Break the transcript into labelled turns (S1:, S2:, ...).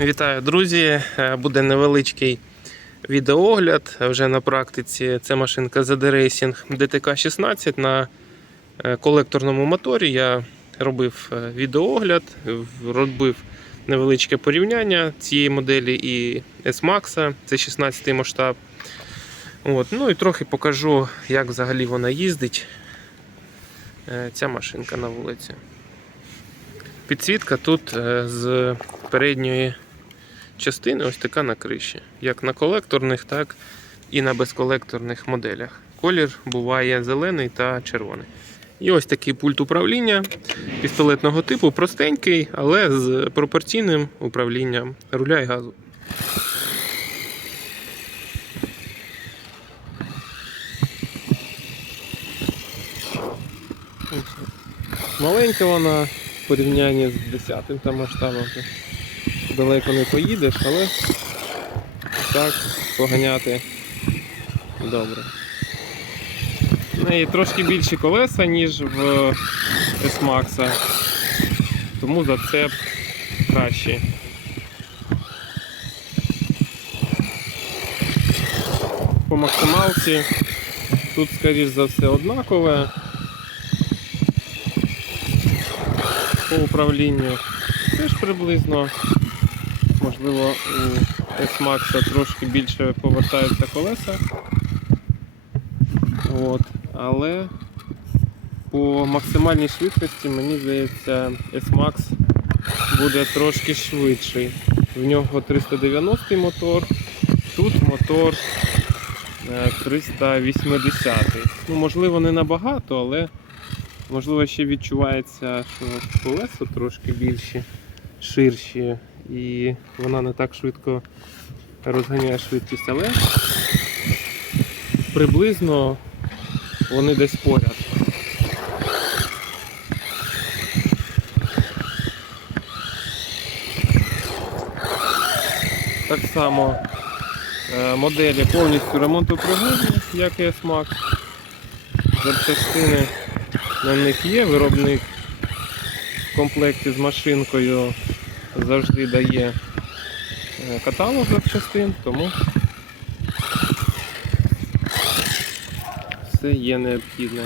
S1: Вітаю, друзі! Е, Буде невеличкий відеоогляд. Вже на практиці це машинка ZD Racing DTK-16 на е, колекторному моторі. Я робив е, відеоогляд, робив невеличке порівняння цієї моделі і S-Max, це 16 масштаб. От, ну і трохи покажу, як взагалі вона їздить. Ця машинка на вулиці. Підсвітка тут з передньої частини ось така на криші. Як на колекторних, так і на безколекторних моделях. Колір буває зелений та червоний. І ось такий пульт управління пістолетного типу, простенький, але з пропорційним управлінням руля і газу. Маленька вона в порівнянні з 10 там масштабом. Далеко не поїдеш, але так поганяти добре. Неї трошки більші колеса, ніж в S-Max, тому зацеп кращий. По максималці тут, скоріш за все, однакове. По управлінню теж приблизно. Можливо, у S-Max трошки більше повертаються колеса. От. Але по максимальній швидкості, мені здається, S-Max буде трошки швидший. В нього 390 мотор, тут мотор е, 380. Ну, можливо, не набагато, але можливо ще відчувається, що колеса трошки більші, ширші, і вона не так швидко розганяє швидкість, але приблизно вони десь поряд. Так само е, моделі повністю ремонтопригодні, як і S-Max. Запчастини на них є. Виробник в комплекті з машинкою завжди дає е, каталог запчастин, тому все є необхідне.